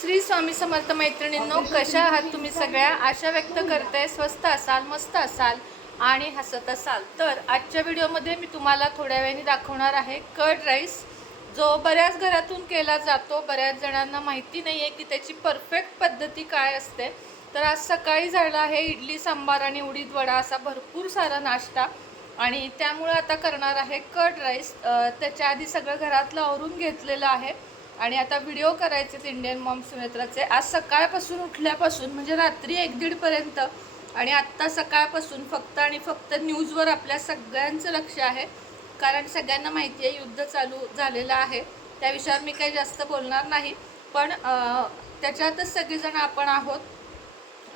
श्री स्वामी समर्थ मैत्रिणींनो कशा आहात तुम्ही सगळ्या? आशा व्यक्त करते. स्वस्त असाल मस्त असाल आणि हसत असाल. तर आजच्या व्हिडिओमध्ये मी तुम्हाला थोड्या वेळाने दाखवणार आहे कर्ड राईस जो बऱ्याच घरातून केला जातो. बऱ्याच जणांना माहिती नाही आहे की त्याची परफेक्ट पद्धती काय असते. तर आज सकाळी झाला आहे इडली सांबार आणि उडीद वडा असा भरपूर सारा नाश्ता. आणि त्यामुळे आता करणार आहे कर्ड राईस त्याच्या आधी सगळं घरातलं आवरून घेतलेलं आहे. आणि आता व्हिडिओ करायचे इंडियन मॉम सुनेत्राचे. आज सकाळपासून उठल्यापासून म्हणजे रात्री एक दीडपर्यंत आणि आत्ता सकाळपासून फक्त आणि फक्त न्यूजवर आपल्या सगळ्यांचं लक्ष आहे. कारण सगळ्यांना माहिती आहे युद्ध चालू झालेलं आहे. त्या विषयावर मी काही जास्त बोलणार नाही. पण त्याच्यातच सगळेजण आपण आहोत.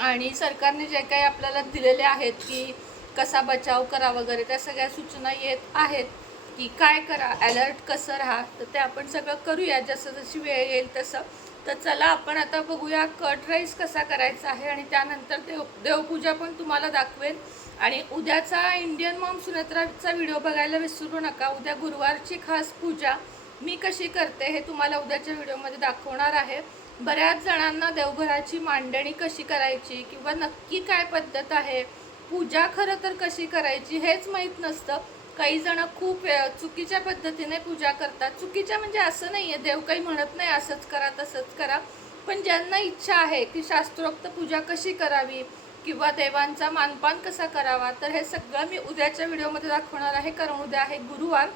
आणि सरकारने जे काही आपल्याला दिलेले आहेत की कसा बचाव करा वगैरे त्या सगळ्या सूचना येत आहेत. की काय करा अलर्ट कसं राहा तर ते आपण सगळं करूया. जसं जशी वेळ येईल तसं. तर चला आपण आता बघूया कट राईस कसा करायचा आहे आणि त्यानंतर देव देवपूजा पण तुम्हाला दाखवेन. आणि उद्याचा इंडियन मॉम सुनेत्राचा व्हिडिओ बघायला विसरू नका. उद्या गुरुवारची खास पूजा मी कशी करते हे तुम्हाला उद्याच्या व्हिडिओमध्ये दाखवणार आहे. बऱ्याच जणांना देवघराची मांडणी कशी करायची किंवा नक्की काय पद्धत आहे पूजा खरं तर कशी करायची हेच माहीत नसतं. काही जण खूप चुकीच्या पद्धतीने पूजा करतात. चुकीच्या म्हणजे असं नाही आहे देव काही म्हणत नाही असंच करा तसंच करा. पण ज्यांना इच्छा आहे की शास्त्रोक्त पूजा कशी करावी किंवा देवांचा मानपान कसा करावा तर हे सगळं मी उद्याच्या व्हिडिओमध्ये दाखवणार आहे. कारण उद्या आहे गुरुवार.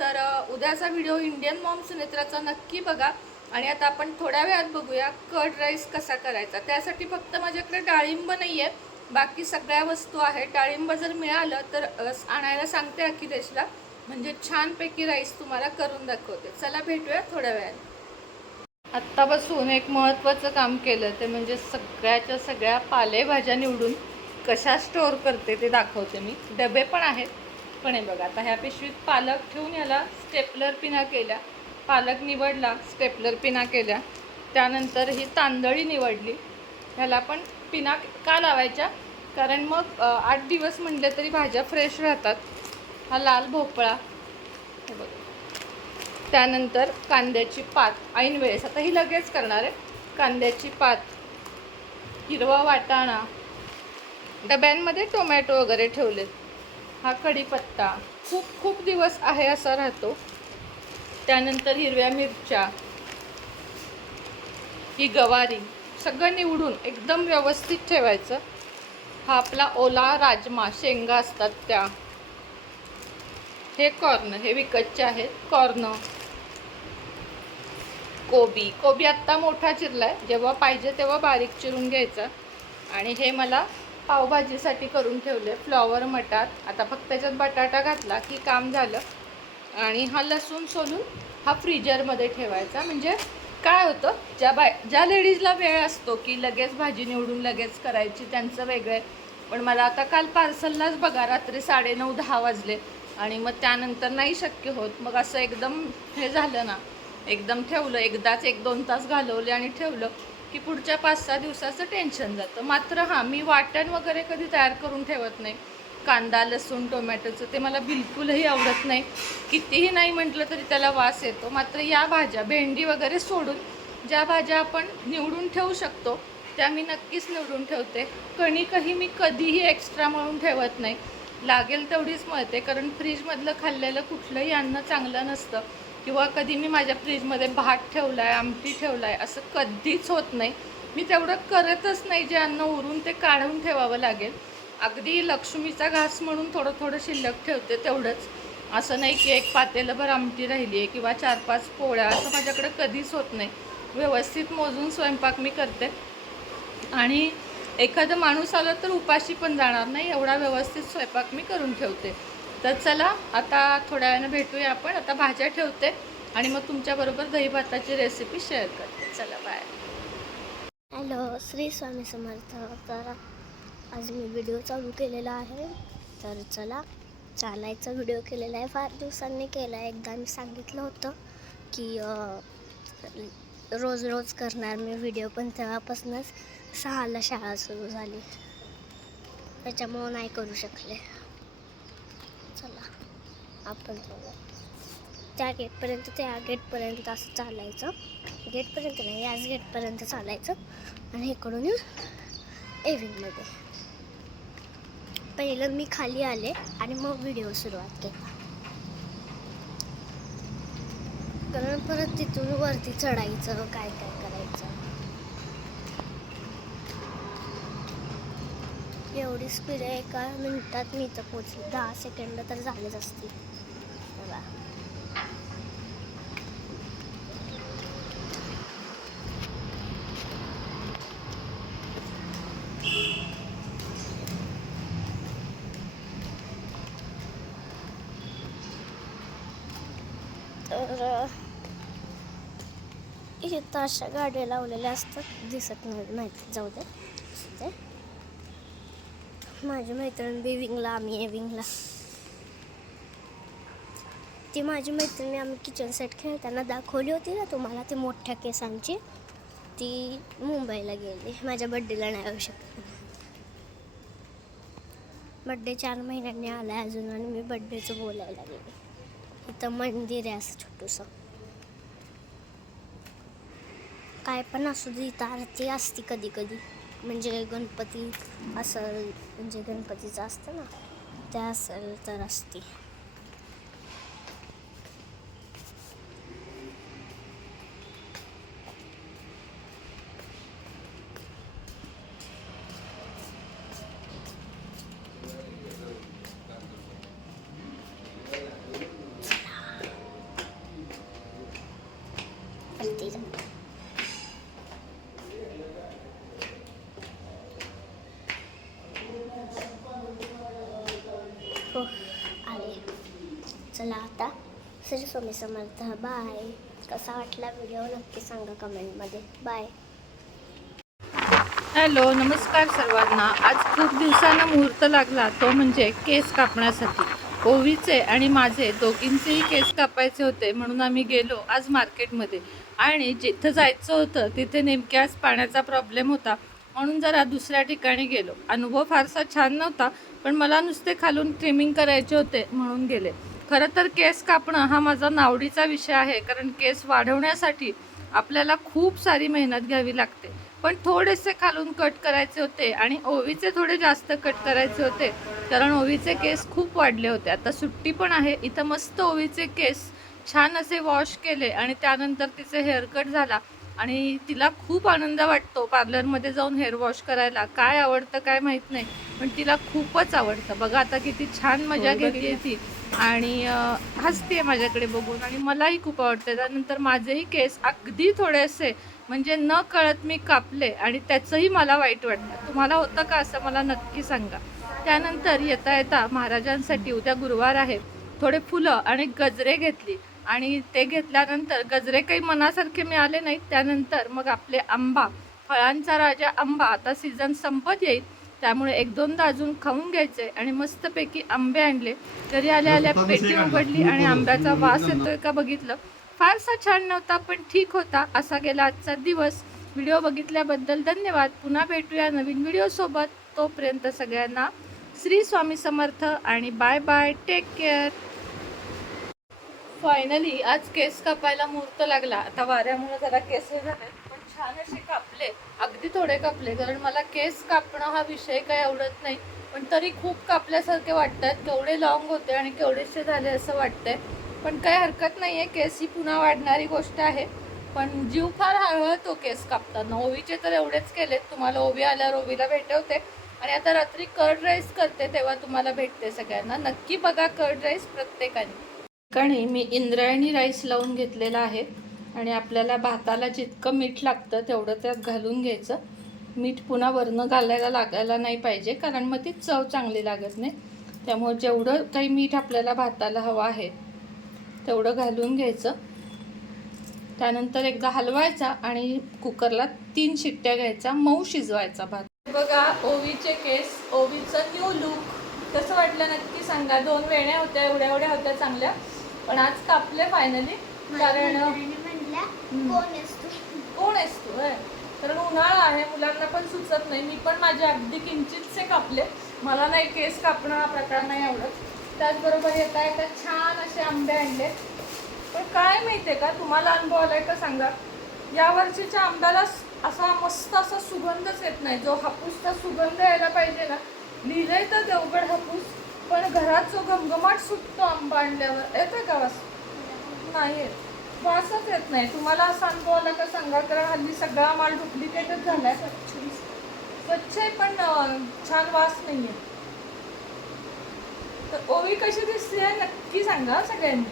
तर उद्याचा व्हिडिओ इंडियन मॉम सुनेत्राचा नक्की बघा. आणि आता आपण थोड्या वेळात बघूया कर्ड राईस कसा करायचा. त्यासाठी फक्त माझ्याकडे डाळिंब नाही आहे बाकी सगळ्या वस्तू आहे डाळिंब जर मिळालं तर आणायला सांगते अखिलेशला. म्हणजे छानपैकी राईस तुम्हाला करून दाखवते. चला भेटूया थोड्या वेळात आत्ता बसून एक महत्त्वाचं काम केलं ते म्हणजे सगळ्याच्या सगळ्या पालेभाज्या निवडून कशा स्टोअर करते ते दाखवते मी. डबे पण आहेत. पण हे बघा आता ह्या पिशवीत पालक ठेवून याला स्टेपलर पिना केल्या. पालक निवडला स्टेपलर पिना केल्या. त्यानंतर ही तांदळी निवडली. ह्याला पण पिना का लावायच्या? कारण मग आठ दिवस म्हटले तरी भाज्या फ्रेश राहतात. हा लाल भोपळा. हे त्यानंतर कांद्याची पात. ऐन वेळेस आता ही लगेच करणार आहे. कांद्याची पात. हिरवा वाटाणा. डब्यांमध्ये टोमॅटो वगैरे ठेवलेत. हा कढीपत्ता. खूप खूप दिवस आहे असा राहतो. त्यानंतर हिरव्या मिरच्या. ही गवारी. सगळं निवडून एकदम व्यवस्थित ठेवायचं. हा आपला ओला राजमा शेंगा असतात त्या. हे कॉर्न हे विकतचे आहेत कॉर्न. कोबी कोबी आत्ता मोठा चिरला आहे जेव्हा पाहिजे तेव्हा बारीक चिरून घ्यायचा. आणि हे मला पावभाजीसाठी करून ठेवले. फ्लॉवर मटार. आता फक्त त्याच्यात बटाटा घातला की काम झालं. आणि हा लसूण सोलून हा फ्रीजरमध्ये ठेवायचा. म्हणजे काय होतं? ज्या बाय ज्या लेडीजला वेळ असतो की लगेच भाजी निवडून लगेच करायची त्यांचं वेगळं आहे. पण मला आता काल पार्सललाच बघा रात्री साडेनऊ दहा वाजले आणि मग त्यानंतर नाही शक्य होत. मग असं एकदम हे झालं ना एकदम ठेवलं. एकदाच एक दोन तास घालवले आणि ठेवलं की पुढच्या पाच सहा दिवसाचं टेन्शन जातं. मात्र हां मी वाटण वगैरे कधी तयार करून ठेवत नाही. कांदा लसूण टोमॅटोचं ते मला बिलकुलही आवडत नाही. कितीही नाही म्हटलं तरी त्याला वास येतो. मात्र या भाज्या भेंडी वगैरे सोडून ज्या भाज्या आपण निवडून ठेवू शकतो त्या मी नक्कीच निवडून ठेवते. कणिकही मी कधीही एक्स्ट्रा मळून ठेवत नाही. लागेल तेवढीच मळते कारण फ्रीजमधलं खाल्लेलं कुठलंही अन्न चांगलं नसतं. किंवा कधी मी माझ्या फ्रीजमध्ये भात ठेवला आहे आमटी ठेवला आहे असं कधीच होत नाही. मी तेवढं करतच नाही जे अन्न उरून ते काढून ठेवावं लागेल. अगदी लक्ष्मीचा घास म्हणून थोडं थोडं शिल्लक ठेवते तेवढंच. असं नाही की एक पातेलभर आमटी राहिली आहे किंवा चार पाच पोळ्या असं माझ्याकडे कधीच होत नाही. व्यवस्थित मोजून स्वयंपाक मी करते. आणि एखादं माणूस आलं तर उपाशी पण जाणार नाही एवढा व्यवस्थित स्वयंपाक मी करून ठेवते. तर चला आता थोड्या वेळानं भेटूया आपण. आता भाज्या ठेवते आणि मग तुमच्याबरोबर दही भाताची रेसिपी शेअर करते. चला बाय हॅलो श्री स्वामी समर्थ. तर आज मी व्हिडिओ चालू केलेला आहे. तर चला चालायचा व्हिडिओ केलेला आहे. फार दिवसांनी केला आहे एकदा मी सांगितलं होतं की रोज रोज करणार मी व्हिडिओ पण तेव्हापासूनच सहाला शाळा सुरू झाली. त्याच्यामुळं नाही करू शकले. चला आपण जाऊया. त्या गेटपर्यंत त्या गेटपर्यंत असं चालायचं. गेटपर्यंत नाही याच गेटपर्यंत चालायचं. आणि इकडून एव्हिंगमध्ये पहिलं मी खाली आले आणि मग व्हिडिओ सुरुवात केला. कारण परत तिथून वरती चढायचं काय काय करायचं. एवढी स्पीड आहे एका मिनिटात मी इथं पोचली दहा सेकंड तर झालेच असतील बघा तर इथं अशा गाड्या लावलेल्या असतात. दिसत नाही नाहीत. जाऊ दे. माझी मैत्रीण बी विंगला आम्ही आहे विंगला. ती माझी मैत्रिणी आम्ही किचन सेट खेळताना दाखवली होती ना तुम्हाला ती मोठ्या केसांची ती मुंबईला गेली. माझ्या बड्डेला नाही येऊ शकत. बड्डे चार महिन्यांनी आला अजून आणि मी बड्डेचं बोलायला गेले. इथं मंदिर आहे असं छोटूसं. काय पण असू दे इथं आरती असते कधी कधी. म्हणजे गणपती असं म्हणजे गणपतीचं असतं ना ते असेल तर असते. हो आले चला आता श्री स्वामी समर्थ बाय कसा वाटला व्हिडिओ नक्की सांगा कमेंटमध्ये बाय हॅलो नमस्कार सर्वांना आज खूप दिवसांना मुहूर्त लागला तो म्हणजे केस कापण्यासाठी. ओवीचे आणि माझे दोघींचेही केस कापायचे होते म्हणून आम्ही गेलो आज मार्केटमध्ये. आणि जिथं जायचं होतं तिथे नेमक्याच पाण्याचा प्रॉब्लेम होता. म्हणून जरा दुसऱ्या ठिकाणी गेलो. अनुभव फारसा छान नव्हता पण मला नुसते खालून ट्रिमिंग करायचे होते म्हणून गेले. खरं तर केस कापणं हा माझा नावडीचा विषय आहे कारण केस वाढवण्यासाठी आपल्याला खूप सारी मेहनत घ्यावी लागते. पण थोडेसे खालून कट करायचे होते आणि ओवीचे थोडे जास्त कट करायचे होते कारण ओवीचे केस खूप वाढले होते. आता सुट्टी पण आहे इथं मस्त ओवीचे केस छान असे वॉश केले आणि त्यानंतर तिचे हेअरकट झाला. आणि तिला खूप आनंद वाटतो पार्लरमध्ये जाऊन हेअर वॉश करायला. काय आवडतं काय माहीत नाही पण तिला खूपच आवडतं. बघा आता किती छान मजा घेते ती. आणि हसते माझ्याकडे बघून आणि मलाही खूप आवडते. त्यानंतर माझेही केस अगदी थोडेसे म्हणजे न कळत मी कापले आणि त्याचंही मला वाईट वाटतं तुम्हाला होतं का असं? मला नक्की सांगा. त्यानंतर येता येता महाराजांसाठी उद्या गुरुवार आहे. थोडे फुलं आणि गजरे घेतली. आणि ते घेतल्यानंतर गजरे काही मनासारखे मिळाले नाहीत. त्यानंतर मग आपले आंबा फळांचा राजा आंबा आता सीझन संपत येईल. त्यामुळे एक दोनदा अजून खाऊन घ्यायचे आणि मस्तपैकी आंबे आणले. घरी आल्या आल्या पेटी उघडली आणि आंब्याचा वास येतोय का बघितलं? फारसा छान नव्हता पण ठीक होता. असा गेला आजचा दिवस. व्हिडिओ बघितल्याबद्दल धन्यवाद. पुन्हा भेटूया नवीन व्हिडिओ सोबत. तोपर्यंत सगळ्यांना श्री स्वामी समर्थ आणि bye bye. Take care. Finally आज केस कापायला मुहूर्त लागला. आता वाऱ्यामुळे जरा केस हे झाले पण छान असे कापले. अगदी थोडे कापले कारण मला केस कापणं हा विषय काही आवडत नाही. पण तरी खूप कापल्यासारखे वाटतात. केवढे लॉंग होते आणि केवढेसे झाले असं वाटतंय. पण काही हरकत नाही आहे केस ही पुन्हा वाढणारी गोष्ट आहे. पण जीव फार हळहळतो केस कापताना. ओवीचे तर एवढेच केलेत. तुम्हाला ओवी आल्यावर ओवीला भेटवते. आणि आता रात्री कर्ड राईस करते तेव्हा तुम्हाला भेटते सगळ्यांना. नक्की बघा कर्ड राईस प्रत्येकाने. ठिकाणी मी इंद्रायणी राईस लावून घेतलेला आहे आणि आपल्याला भाताला जितकं मीठ लागतं तेवढं त्यात घालून घ्यायचं. मीठ पुन्हा वरनं घालायला लागायला नाही पाहिजे कारण मग ती चव चांगली लागत नाही. त्यामुळे जेवढं काही मीठ आपल्याला भाताला हवं आहे तेवढं घालून घ्यायचं. त्यानंतर एकदा हलवायचा आणि कुकरला तीन शिट्ट्या घ्यायचा मऊ शिजवायचा भात. बघा ओवीचे केस ओवीचं न्यू लुक कसं वाटलं नक्की सांगा. दोन वेण्या होत्या एवढ्या एवढ्या होत्या चांगल्या. पण आज कापले फायनली कारण. कोण आहेस तू? कारण उन्हाळा आहे मुलांना पण सुचत नाही. मी पण माझे अगदी किंचितसे कापले. मला नाही केस कापणं हा प्रकार नाही आवडत. त्याचबरोबर येता येता छान असे आंबे आणले. पण काय माहितीये का तुम्हाला अनुभव आलाय का सांगा. या वर्षीच्या आंब्याला असा मस्त असा सुगंधच येत नाही. जो हापूसचा सुगंध यायला पाहिजे ना लिहिलंय तर देवगड हापूस. पण घरात जो घमघमाट सुटतो आंबा आणल्यावर. येतोय का वास? नाही येत वासच येत नाही. तुम्हाला असा अनुभव आला का? सांगा कारण हल्ली सगळा माल डुप्लिकेटच झालाय. स्वच्छ आहे पण छान वास नाही आहे तर ओवी कशी दिसते नक्की सांगा सगळ्यांनी.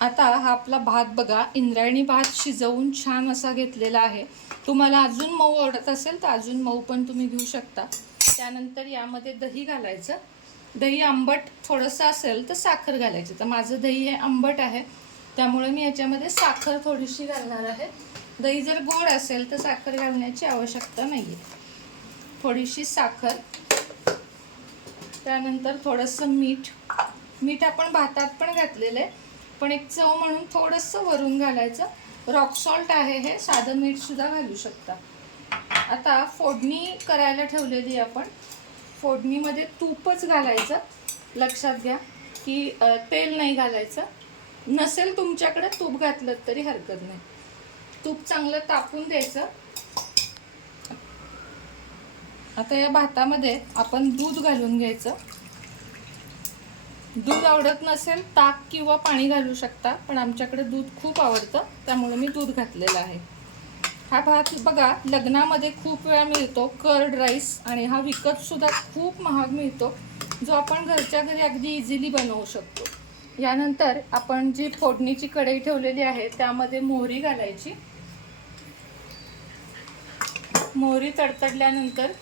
आता हा आपला भात बघा. इंद्रायणी भात शिजवून छान असा घेतलेला आहे. तुम्हाला अजून मऊ आवडत असेल तर अजून मऊ पण तुम्ही घेऊ शकता. त्यानंतर यामध्ये दही घालायचं. दही आंबट थोडंसं असेल तर साखर घालायची. तर माझं दही हे आंबट आहे. त्यामुळे मी याच्यामध्ये साखर थोडीशी घालणार आहे. दही जर गोड असेल तर साखर घालण्याची आवश्यकता नाही आहे थोडीशी साखर. त्यानंतर थोडंसं मीठ. मीठ आपण भातात पण घातलेलं आहे पण एक चव म्हणून थोडंसं वरून घालायचं. रॉक सॉल्ट आहे हे. साधं मीठसुद्धा घालू शकता. आता फोडणी करायला ठेवलेली आपण. फोडणीमध्ये तूपच घालायचं. लक्षात घ्या की तेल नाही घालायचं. नसेल तुमच्याकडे तूप घातलं तरी हरकत नाही. तूप चांगलं तापून द्यायचं. आता या भातामध्ये आपण दूध घालून घ्यायचं. दूध आवडत नसेल ताक किंवा पाणी घालू शकता पण आमच्याकडे दूध खूप आवडतं त्यामुळे मी दूध घातलेलं आहे. हा भात बघा लग्नामध्ये खूप वेळा मिळतो. कर्ड राईस आणि हा विकत सुद्धा खूप महाग मिळतो जो आपण घरच्या घरी अगदी इझिली बनवू शकतो. यानंतर आपण जी फोडणीची कढई ठेवलेली आहे त्यामध्ये मोहरी घालायची. मोहरी तडतडल्यानंतर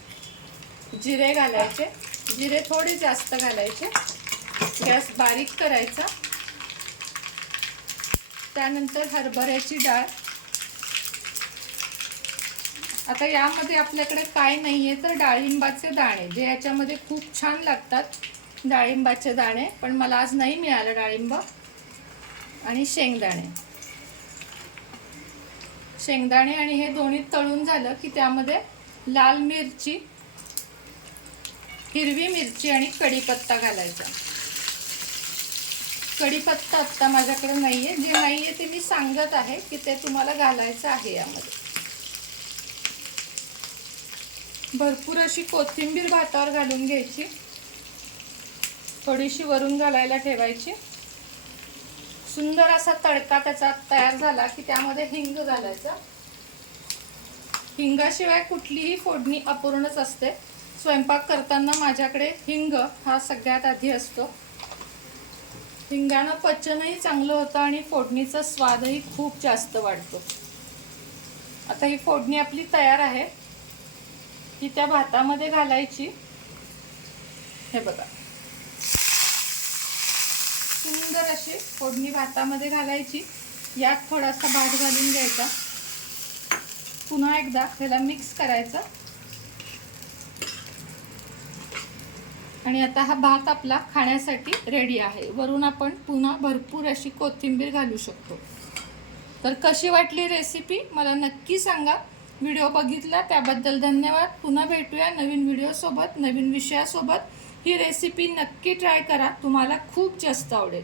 जिरे घालायचे. जिरे थोडे जास्त घालायचे. गॅस बारीक करायचा. त्यानंतर हरभऱ्याची डाळ. आता यामध्ये आपल्याकडे काय नाही आहे तर डाळिंबाचे दाणे जे याच्यामध्ये खूप छान लागतात डाळिंबाचे दाणे. पण मला आज नाही मिळालं डाळिंब आणि शेंगदाणे. शेंगदाणे आणि हे दोन्ही तळून झालं की त्यामध्ये लाल मिरची हिरवी मिरची आणि कढीपत्ता घालायचा. कढीपत्ता आत्ता माझ्याकडे नाही आहे जे नाही आहे ते मी सांगत आहे की ते तुम्हाला घालायचं आहे यामध्ये. भरपूर अशी कोथिंबीर भातावर घालून घ्यायची. थोडीशी वरून घालायला ठेवायची. सुंदर असा तडका त्याचा तयार झाला की त्यामध्ये हिंग घालायचा. हिंगाशिवाय कुठलीही फोडणी अपूर्णच असते. स्वयंपाक करताना माझ्याकडे हिंग हा सगळ्यात आधी असतो. हिंगानं पचनही चांगलं होतं आणि फोडणीचा स्वादही खूप जास्त वाढतो. आता ही फोडणी आपली तयार आहे. ही त्या भातामध्ये घालायची. हे बघा. सुंदर अशी फोडणी भातामध्ये घालायची. यात थोडासा भात घालून घ्यायचा. पुन्हा एकदा त्याला मिक्स करायचं. आणि आता हा भात आपला खाण्यासाठी रेडी आहे. वरून आपण पुन्हा भरपूर अशी कोथिंबीर घालू शकतो. तर कशी वाटली रेसिपी मला नक्की सांगा. व्हिडिओ बघितला त्याबद्दल धन्यवाद. पुन्हा भेटूया नवीन व्हिडिओसोबत नवीन विषयासोबत. ही रेसिपी नक्की ट्राय करा. तुम्हाला खूप जास्त आवडेल.